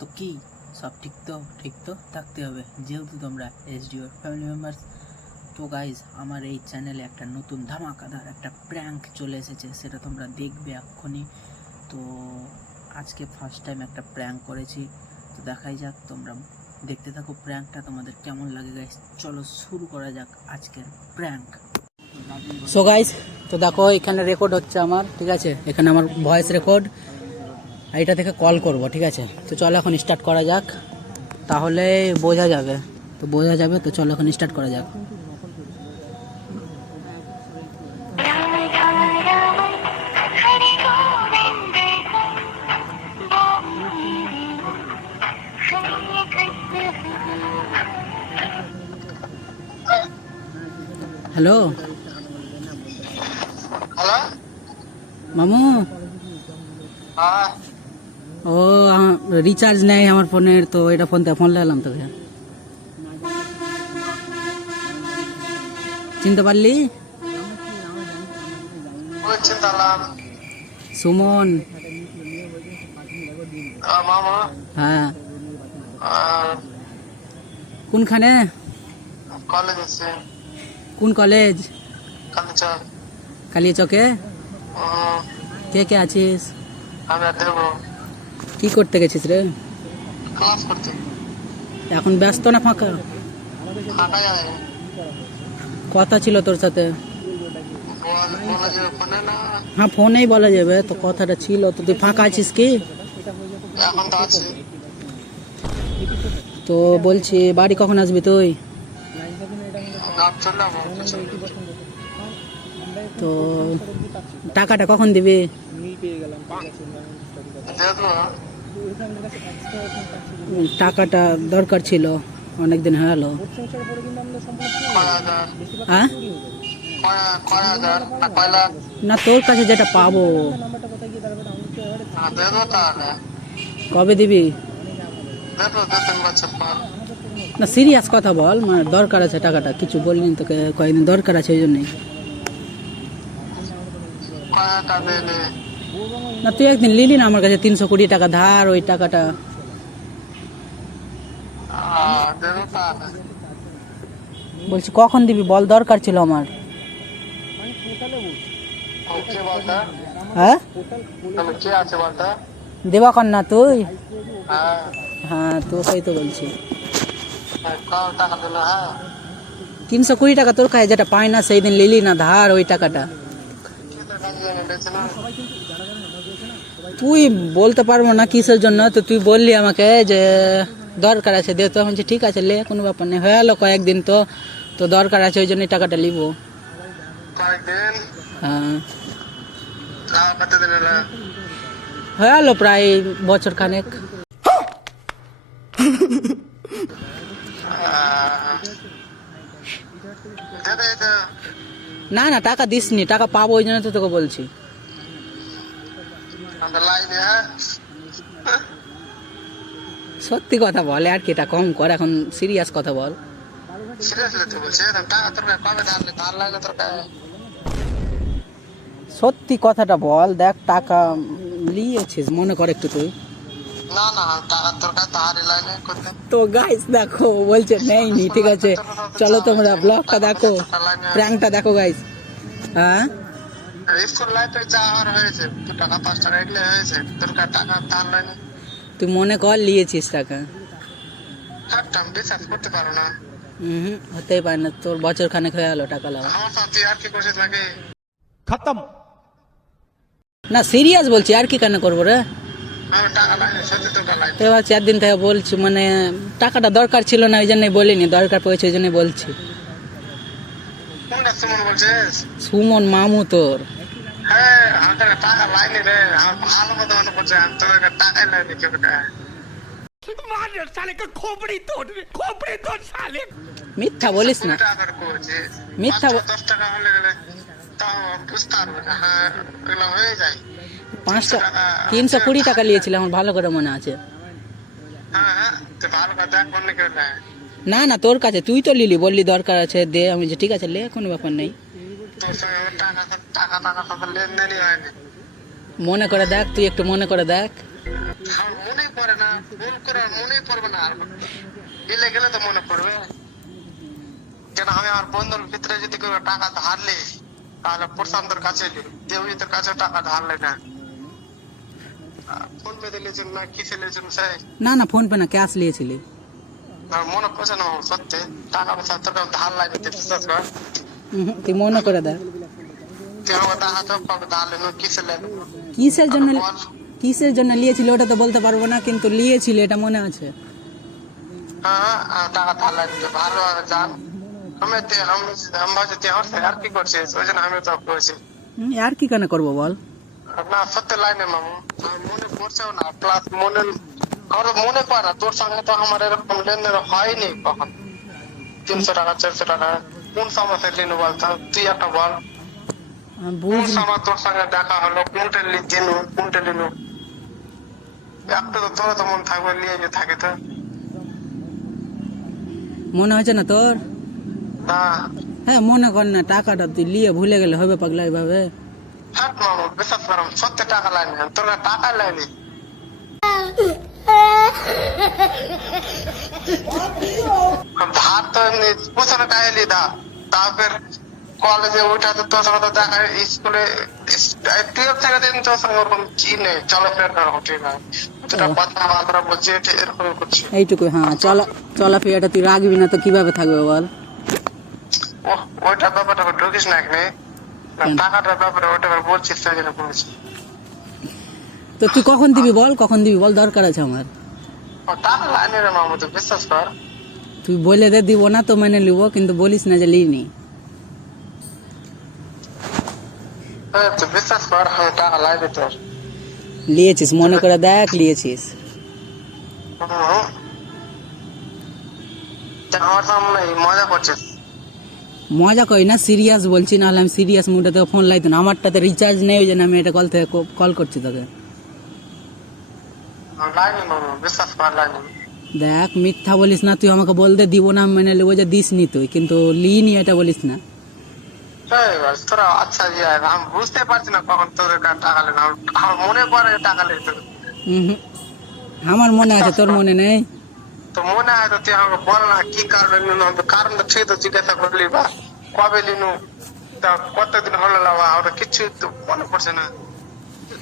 তো কি সব ঠিক তো থাকতে হবে, যেহেতু তোমরা এসডিওর ফ্যামিলি মেম্বার্স। তো গাইজ, আমার এই চ্যানেলে একটা নতুন ধামাকাদার একটা প্র্যাঙ্ক চলে এসেছে, সেটা তোমরা দেখবে এক্ষুনি। তো আজকে ফার্স্ট টাইম একটা প্র্যাঙ্ক করেছি, তো দেখাই যাক, তোমরা দেখতে থাকো প্র্যাঙ্কটা, তোমাদের কেমন লাগে গাইজ। চলো শুরু করা যাক আজকের প্র্যাঙ্ক। সো গাইজ, তো দেখো এখানে রেকর্ড হচ্ছে আমার, ঠিক আছে, এখানে আমার ভয়েস রেকর্ড, এইটা থেকে কল করব, ঠিক আছে। তো চলো এখন স্টার্ট করা যাক, তাহলে বোঝা যাবে। তো চলো এখন স্টার্ট করা যাক। হ্যালো হ্যালো মামু, হ্যাঁ ও রিচার্জ নেই আমার ফোনের, তো এটা ফোন লাগালাম তোকে। চিনতে পারলি? বলছেন তালাম সুমন। মামা হ্যাঁ, কোনখানে? কলেজ আছে কোন কলেজ? কালচার কালিয়াচকে। কে কে আছিস? আমি দেবো কি করতে গেছিস রে? ক্লাস করতে এখন ব্যস্ত না ফাঁকা? ফাঁকা যায় কথা ছিল তোর সাথে। বলা যাবে ফোনে না, হ্যাঁ ফোনেই বলা যাবে, তো কথাটা ছিল, তো তুই ফাঁকা আছিস কি? এখন তো আছে। তো বলছি বাড়ি কখন আসবি তুই? রাত চলে যাবো তো টাকাটা কখন দিবি? দেখবো টাকাটা দরকার ছিল, অনেকদিন হয়ে গেল। কয় হাজার হ্যাঁ, কয় হাজার না কয় লাখ? না তোর কাছে যেটা পাবো। দেবো তাহলে কবে দিবি? দেবো 2-3 বছর পর। না সিরিয়াস কথা বল, মানে দরকার আছে টাকাটা, কিছু বললি তোকে, কয়েকদিন দরকার আছে ওই জন্যই। কয় টাকা দিলে না তুই একদিন নিলি না আমার কাছে 320 টাকা ধার, ওই টাকাটা। দেবো তাহলে বলছি কখন দিবি বল, দরকার ছিল আমার। কে বলতা? হ্যাঁ, তাহলে কে আছে বলতা? দিবাকর না তুই? হ্যাঁ হ্যাঁ তোকেই তো বলছি। কত টাকা দিল? হ্যাঁ 320 টাকা তোর কাছে যেটা পাই না, সেই দিন লিলি না ধার, ওই টাকাটা। তুই বলতে পারবো না কিসের জন্য, তো তুই বললি আমাকে যে দরকার আছে দে, তো আমি বলছি ঠিক আছে লে, কোনো ব্যাপার নেই, হয়ে গেলো কয়েকদিন, তো তো দরকার আছে ওই জন্যই টাকাটা নিবো। কয়েকদিন হ্যাঁ কত দিন হলো? হয়ে গেলো প্রায় বছর খানেক। দে তো না না টাকা দিসনি, টাকা পাবো ওই জন্য তো তোকে বলছি। আমরা লাইনে। হ্যাঁ সত্যি কথা বল, আর কি, এটা কম কর, এখন সিরিয়াস কথা বল। সিরিয়াসলি তো বলছি, টাকা তোর কবে ধারলে? ধার লাগলে তোর সত্যি কথাটা বল, দেখ টাকা নিয়েছিস মনে কর একটু তুই। না না টাকা তোর কাছে ধারে লাইনে করতে তো গাইস দেখো বলছে নেইনি, ঠিক আছে, চলো তোমরা ব্লগটা দেখো, প্র্যাঙ্কটা দেখো গাইস। হ্যাঁ স্কুল লাইফে যা হওয়ার হয়েছে, 2 টাকা 5 টাকা এগুলো হয়েছে, তোর কাছে টাকা ধার লাইনে তুই মনে কর নিয়েছিস টাকা। থাকতাম, বিশ্বাস করতে পারো না। হতেই পারে না, তোর বছর খানেক হয়ে গেল টাকা লাগা। আমার সাথে আর কি করছিস নাকি? खत्म। না সিরিয়াস বলছি, আর কি কেন করবো রে? আমি টাকা লাইনে সত্যি তোর লাইনে তো এবার 4 দিন থেকে বলছি, মানে টাকাটা দরকার ছিল না, ওই জন্যই বলিনি, দরকার পড়েছে ওই জন্যই বলছি। কোনটা সুমন বলছিস? সুমন মামু তোর। হ্যাঁ আমার টাকা লাইনে রে, আমার ভালো মতো মনে পড়ছে, আমি তোর টাকাই লাইনে কেউ মিথ্যা বলিস না, টাকা করছিস। মিথ্যা 10 টাকা হলে গেলে তাও বুঝতে পারবে না। হ্যাঁ এগুলো হয়ে যায়। 320 টাকা নিয়েছিলাম, আমার ভালো করে মনে আছে। হ্যাঁ হ্যাঁ তো ভালো কথা, দেখ বললে কেউ নেয় না না তোর কাছে, তুই তো লিলি, বললি দরকার আছে দে, আমি যে ঠিক আছে লে, কোনো ব্যাপার নেই। তোর সঙ্গে আমার টাকা টাকা সাথে লেনদেনই হয়নি। মনে করে দেখ, তুই একটু মনে করে দেখ। আমার মনেই পড়ে না, ভুল করে আর মনেই পড়বে না। আর গেলে গেলে তো মনে পড়বে। কেন আমি আমার বন্ধুর ভিতরে যদি কেউ টাকা ধারলে, তাহলে প্রশান্তর কাছে দেবজিতের কাছে টাকা ধারলে না, ফোন পে দিলেছেন না কিসে দিলেছেন সেই না না ফোন পে না, ক্যাশ নিয়েছিলি। আমার মনে পড়ছে না সত্যি। টাকা পয়সা তোর কাছে ধার লাগে, বিশ্বাস কর। তুই মনে করে দেখ তুই আমার টাকা তো পাবে ধারলে না কিসে লেগে কিসের জন্য, কিসের জন্য নিয়েছিল ওটা তো বলতে পারবো না, কিন্তু নিয়েছিলে এটা মনে আছে। হ্যাঁ টাকা ধার লাগবে, ভালোভাবে জান। আমি ভাবছি তুই আমার সাথে আর কি করছিস, ওই জন্য আমি তো করেছি আর কি কেন করবো বল। না। সত্যি লাইনে মামু আমার মনে পড়ছেও না, প্লাস আমার মনে পড়ে না। তোর সঙ্গে তো আমার এরকম লেনদেন হয়নি কখন। 300 টাকা 400 টাকা কোন সময় লিনু বলতো, তুই একটা বল। কোন সময় তোর সঙ্গে দেখা হলো, কোনটা লিনু একটা তো তোর তো মন থাকবে, নিয়ে যে থাকে তো মনে হচ্ছে না তোর? না। হ্যাঁ মনে কর না, টাকাটা তুই নিয়ে ভুলে গেলে হবে পাগলা এইভাবে? হ্যাঁ মামু বিশ্বাস করো, সত্যি টাকা লাইনি, তোর টাকা লাইনি। ধার তো এমনি পুছানো টাইলি দা, তারপর কলেজে ওইটাতে তোর সঙ্গে তো দেখা, স্কুলে 12 থেকে দিন তোর সঙ্গে ওরকম চিনে চলাফেরা করা ঠিক হয়, যেটা কথাবার্তা বলছে এরকম করছি এইটুকু। হ্যাঁ চলাফেরাটা তুই রাখবি না তো কিভাবে থাকবে বল? ওইটা ব্যাপারটা ঢুকিস না এখানে, টাকাটার ব্যাপারে ওইটা বলছিস সেই জন্য বলছি। তো তুই কখন দিবি বল, কখন দিবি বল, দরকার আছে আমার। টাকা লাইনি রে মামু, তুই বিশ্বাস কর। তুই বলে দে দিব না তো মেনে নিব, কিন্তু বলিস না যে লিনি। তুই বিশ্বাস কর, আমি টাকা লাইনি তোর। লিয়েছিস মনে করে দেখ, লিয়েছিস। আমার সামনে মজা করছিস। মজা করি না, সিরিয়াস বলছি, নাহলে আমি সিরিয়াস মুডে তোকে ফোন লাইতো না। আমারটাতে রিচার্জ নেই, ওই জন্য আমি এটা কল থেকে কল করছি তোকে। লাইনি মামু, বিশ্বাস কর লাইনি। দেখ মিথ্যা বলিস না, তুই আমাকে বল দে দিব না আমি মেনে নেবো, যে দিস নি তুই, কিন্তু লিনি এটা বলিস না। তোরা আচ্ছা আমি বুঝতে পারছি না কখন তোদের কাছে টাকা লেন, আমার মনে পড়ে টাকা লেন। আমার মনে আছে, তোর মনে নেই? তো মনে হয় তো তুই আমাকে বল না কি কারণে নিনু, কারণটা ঠিক তো জিজ্ঞাসা করলি, বা কবে নিনু, তা কতদিন হলো লাভা, ওটা কিছু তো মনে পড়ছে না।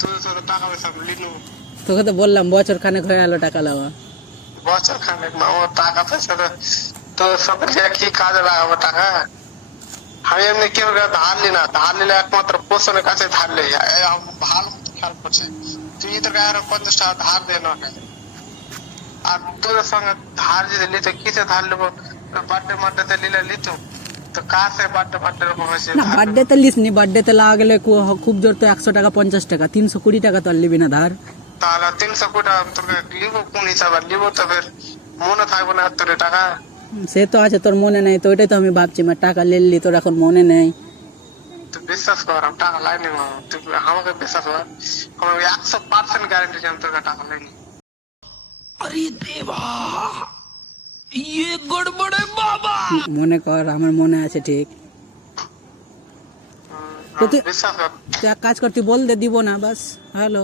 তুই তোর টাকা পয়সা লিনু, তোকে তো বললাম বছর খানেক হয়ে গেল টাকা লাওয়া। বছর খানেক মা, ও টাকা পয়সা তো সব কি কাজে লাগাবো টাকা? আমি এমনি কেউ ধার নি না, ধার নিলে একমাত্র পোষণের কাছে ধারলে ভালো মতো খেয়াল করছে। তুই তোর গায়ে 50 টাকা ধার দে না, আর তোদের সঙ্গে ধার যদি নিত কিসে ধার নেবো, বার্থডে নিলে নিত তো কাছে বার্থডে এরকম হয়েছে। না বার্থডে তে লিস নি, বার্থডে তে লাগা গেলে খুব জোর তো 100 টাকা 50 টাকা 320 টাকা তো আর লিবি না ধার। তাহলে 300 কোটি টাকা তোকে লিবো কোন হিসাবে লিবো, তবে মনে থাকবো না তোর টাকা। সে তো আছে, তোর মনে নেই তো, ওইটাই তো আমি ভাবছি, টাকা লেলি তোর এখন মনে নেই। তুই বিশ্বাস কর আমি টাকা লাইনি মামা, তুই আমাকে বিশ্বাস কর, আমি 100% গ্যারান্টি আমি তোর টাকা লাইনি। আরে দেবা ये गड़बड़ है बाबा। মনে কর আমার মনে আছে ঠিক। তো তুই বিশ্বাস কর, তুই এক কাজ কর, তুই বল দে দিব না, বাস। হ্যালো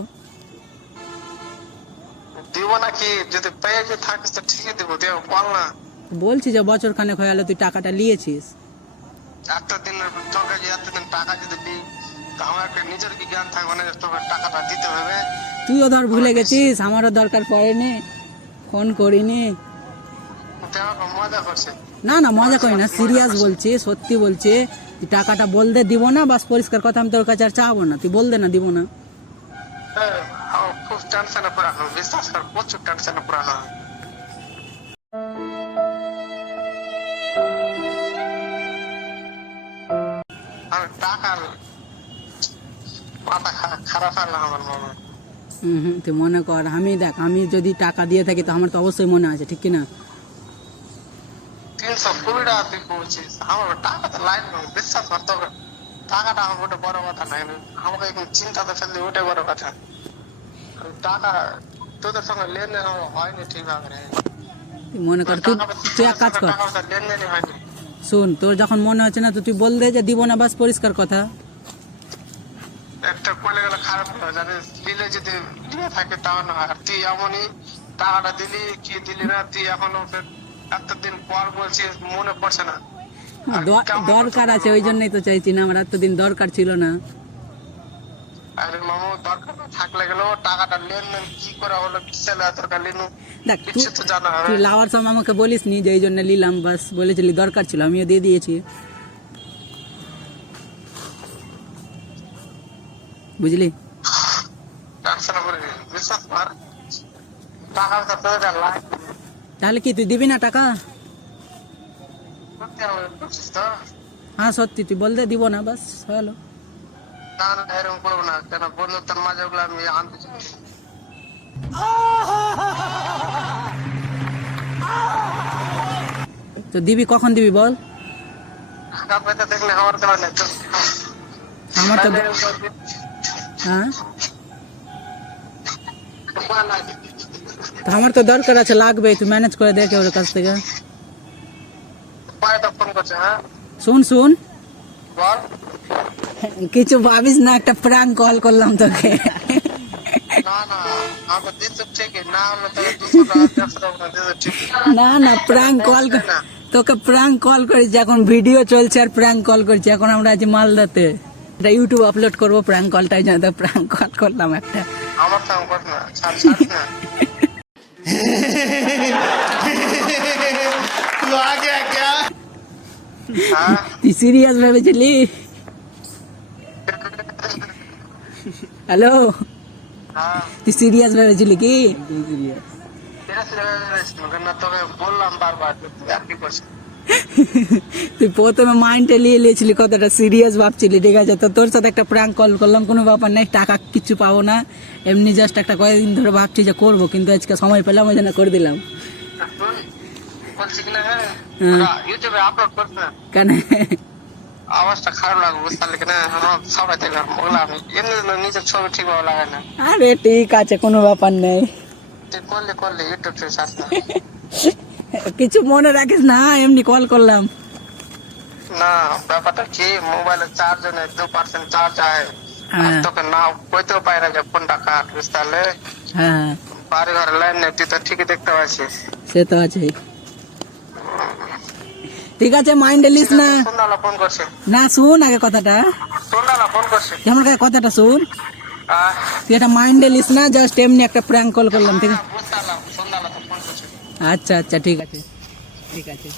দিব না কি, যদি পেয়ে যে থাকিস তো ঠিকই দিব, তুই বল না। বলছি যে বছর খানেক হয়ে গেল তুই টাকাটা নিয়েছিস। এতদিন তোকে যে এতদিন টাকা যদি দিই, তো আমার একটা নিজের কি জ্ঞান থাকবে না যে তোকে টাকাটা দিতে হবে? তুইও ধর ভুলে গেছিস, আমারও দরকার পড়েনি, ফোন করিনি। তুই আমাকে মজা করছিস। না না মজা করি না, সিরিয়াস বলছি, সত্যি বলছি। তুই টাকাটা বল দে দিব না, বাস পরিষ্কার কথা, আমি তোর কাছে আর চাবো না, তুই বল দে না দিব না। আমার খুব টেনশনে পড়ানো, বিশ্বাস কর প্রচুর টেনশনে পড়ানো। আমি টাকার মাথা খারাপ হলো আমার মামা। তুই মনে কর, আমি দেখ, আমি যদি টাকা দিয়ে থাকি তো আমার তো অবশ্যই মনে আছে, ঠিক কিনা? 320 টাকা তুই বলছিস, আমার টাকা তো লাইন বিশ্বাস কর, তোকে টাকাটা আমার ওটা বড় কথা নাই, আমাকে এখন চিন্তাতে ফেললে ওটাই বড় কথা। টাকা তোদের সঙ্গে লেনদেন হয়নি ঠিকভাবে রে। তুই মনে কর, তুই এক কাজ কর, টাকা পয়সা লেনদেনই হয়নি। শুন, তোর যখন মনে হচ্ছে না তো তুই বল দে যে দিব না, বাস পরিষ্কার কথা। একটা করলে গেলে খারাপ হয়, জানি দিলে যদি দিয়ে থাকে তাও না হয়। আর তুই এমনই টাকাটা দিলি কি দিলি না, তুই এখনো এতদিন পর বলছিস মনে পড়ছে না। আর কেমন দরকার কথা আছে, বলবো ওই আমার? জন্যই তো চাইছি না, আমার এতদিন দরকার ছিল না। আরে মামু দরকার না থাকলে গেলেও টাকাটা লেনদেন কি করা হলো, কিসের দরকার লিনু, দেখ কিছু তো জানা হবে। তুই লাওয়ার সময় আমাকে বলিস নি যে এই জন্য নিলাম, বাস বলেছিলি দরকার ছিল, আমিও দিয়ে দিয়েছি, বুঝলি? টেনশন করে বিশ্বাস কর, টাকার তো দরকার লাগে। তাহলে কি তুই দিবি না টাকা? করতে হবে, বুঝছিস তো? হ্যাঁ সত্যি, তুই বলতে দিব না, বাস হলো। না না এরকম করবো না, কেন বন্ধুত্বের মাঝে ওগুলো আমি আনতে চাই। তো দিবি, কখন দিবি বল? টাকা পয়সা দেখলে আমার দেওয়া নেই তো। আমার তো হ্যাঁ, তো আমার তো দরকার আছে, লাগবে, তুই ম্যানেজ করে দেখে ওর কাছ থেকে। তো ফোন করছে, হ্যাঁ শুন শুন, বল। কিছু ভাবিস না, একটা প্র্যাঙ্ক কল করলাম তোকে। না না আমাকে দিতে ঠিকই, না হলে তো 200 টাকা 150 টাকা দিতে ঠিক। না না, প্র্যাঙ্ক কল, তোকে প্র্যাঙ্ক কল করেছি, এখন ভিডিও চলছে আর প্র্যাঙ্ক কল করছি, এখন আমরা আছি মালদাতে, এটা ইউটিউব আপলোড করবো প্র্যাঙ্ক কলটাই, জন্য তো প্র্যাঙ্ক কল করলাম একটা। আমার সঙ্গে কর না, ছাড় ছাড় না। तू आ गया क्या? হ্যাঁ তুই সিরিয়াস ভেবেছিলি? হ্যালো, হ্যাঁ তুই সিরিয়াস ভেবেছিলি কি? না তোকে বললাম বারবার, তুই আর কি করছিস? তুই প্রথমে মাইন্ডে নিয়ে নিয়েছিলি, কতটা সিরিয়াস ভাবছিলি, ঠিক আছে? তো তোর সাথে একটা প্র্যাঙ্ক কল করলাম, কোনো ব্যাপার নেই, টাকা কিছু পাবো না, এমনি জাস্ট একটা কয়েকদিন ধরে ভাবছি যে করবো, কিন্তু আজকে সময় পেলাম ওই জন্য করে দিলাম। বলছি কিনা, হ্যাঁ হ্যাঁ। ইউটিউবে আপলোড করছ না, কেন? আওয়াজটা খারাপ লাগবে বুঝতে পারলি কিনা, আমার সবাই দেখলাম ওগুলো আমি এমনি নিজের ছবি ঠিকভাবে লাগাই না। আরে ঠিক আছে, কোনো ব্যাপার নেই, তুই করলে করলে ইউটিউব থেকে সার্চ না। কিছু মনে রাখিস না, এমনি কল করলাম। না ব্যাপারটা কি, মোবাইলের চার্জ নেই, 2% চার্জ আছে, আর হ্যাঁ তোকে না কইতেও পাই না যে ফোনটা কাট, বুঝতে পারলে? হ্যাঁ, বাড়ি ঘরে লাইন নেই, তুই তো ঠিকই দেখতে পাচ্ছিস। সে তো আছে, ঠিক আছে, মাইন্ডে লিস না। সন্ধ্যাবেলা ফোন করছে, না শুন আগে কথাটা, সন্ধ্যাবেলা ফোন করছে। যেমন কথাটা শুন, আহ, তুই এটা মাইন্ডে লিস না, জাস্ট এমনি একটা প্র্যাঙ্ক কল করলাম, ঠিক আছে? বুঝতে পারলাম, সন্ধ্যাবেলা তো ফোন করছে। আচ্ছা আচ্ছা, ঠিক আছে ঠিক আছে।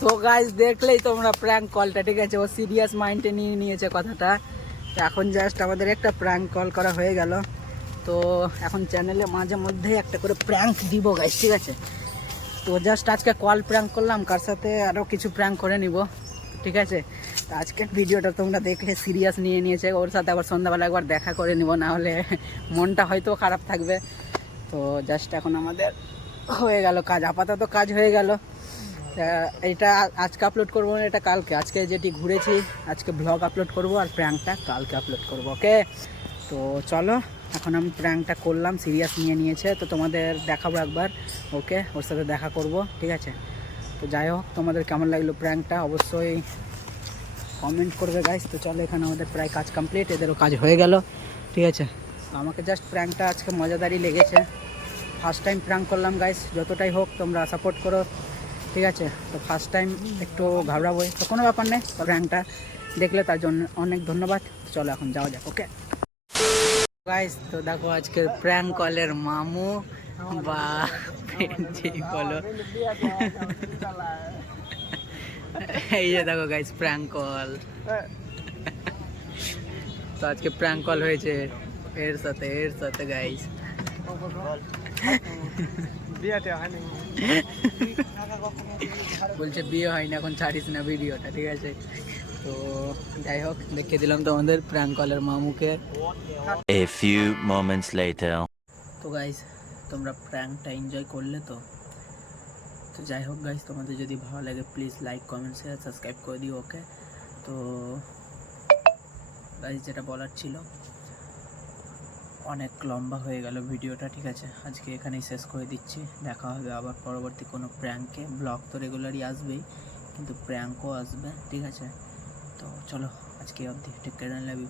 তো গাইস দেখলেই তোমরা প্র্যাঙ্ক কলটা, ঠিক আছে? ও সিরিয়াস মাইন্ডে নিয়ে নিয়েছে কথাটা, তো এখন জাস্ট আমাদের একটা প্র্যাঙ্ক কল করা হয়ে গেল। তো এখন চ্যানেলে মাঝে মধ্যে একটা করে প্র্যাঙ্ক দিব গাইস, ঠিক আছে? তো জাস্ট আজকে কল প্র্যাঙ্ক করলাম, কার সাথে আরও কিছু প্র্যাঙ্ক করে নিব, ঠিক আছে? তো আজকের ভিডিওটা তোমরা দেখলে সিরিয়াস নিয়ে নিয়েছে, ওর সাথে আবার সন্ধ্যাবেলা একবার দেখা করে নিব, না হলে মনটা হয়তো খারাপ থাকবে। তো জাস্ট এখন আমাদের হয়ে গেল কাজ, আপাতত কাজ হয়ে গেল। এটা আজকে আপলোড করবো না, এটা কালকে, আজকে যেটি ঘুরেছি আজকে ব্লগ আপলোড করব, আর প্র্যাঙ্কটা কালকে আপলোড করব, ওকে? তো চলো, এখন আমি প্র্যাঙ্কটা করলাম, সিরিয়াস নিয়ে নিয়েছে, তো তোমাদের দেখাবো একবার, ওকে? ওর সাথে দেখা করব, ঠিক আছে? তো যাই হোক, তোমাদের কেমন লাগলো প্র্যাঙ্কটা অবশ্যই কমেন্ট করবে গাইস। তো চলো, এখানে আমাদের প্রায় কাজ কমপ্লিট, এদেরও কাজ হয়ে গেল, ঠিক আছে? তো আমাকে জাস্ট প্র্যাঙ্কটা আজকে মজাদারই লেগেছে, ফার্স্ট টাইম প্র্যাঙ্ক করলাম গাইস, যতটাই হোক তোমরা সাপোর্ট করো, ঠিক আছে? তো ফার্স্ট টাইম একটু ঘাবড়াবোই, তো কোনো ব্যাপার নেই, প্র্যাঙ্কটা দেখলে তার জন্য অনেক ধন্যবাদ। চলো এখন যাওয়া যাক, ওকে গাইস? তো দেখো আজকের প্র্যাঙ্ক কলের মামু বা যেই বলো, এই যে দেখো গাইস প্র্যাঙ্ক কল, তো আজকে প্র্যাঙ্ক কল হয়েছে এর সাথে গাইস। বলছে বিয়ে হয়নি, এখন ছাড়িস না ভিডিওটা, ঠিক আছে? তো যাই হোক, দেখিয়ে দিলাম তোমাদের প্র্যাঙ্ক কলের মামুকে। A few moments later. তো গাইস, তোমরা প্র্যাঙ্কটা এনজয় করলে তো? তো যাই হোক গাইস, তোমাদের যদি ভালো লাগে please like comment share subscribe করে দিও, ওকে? তো গাইস, যেটা বলার ছিল, অনেক লম্বা হয়ে গেল ভিডিওটা, ঠিক আছে, আজকে এখানেই শেষ করে দিচ্ছি। দেখা হবে আবার পরবর্তী কোনো প্র্যাঙ্কে। ব্লগ তো রেগুলারই আসবেই, কিন্তু প্র্যাঙ্কও আসবে, ঠিক আছে। তো চলো আজকে অবধি, টেক কেয়ার, লাভ ইউ।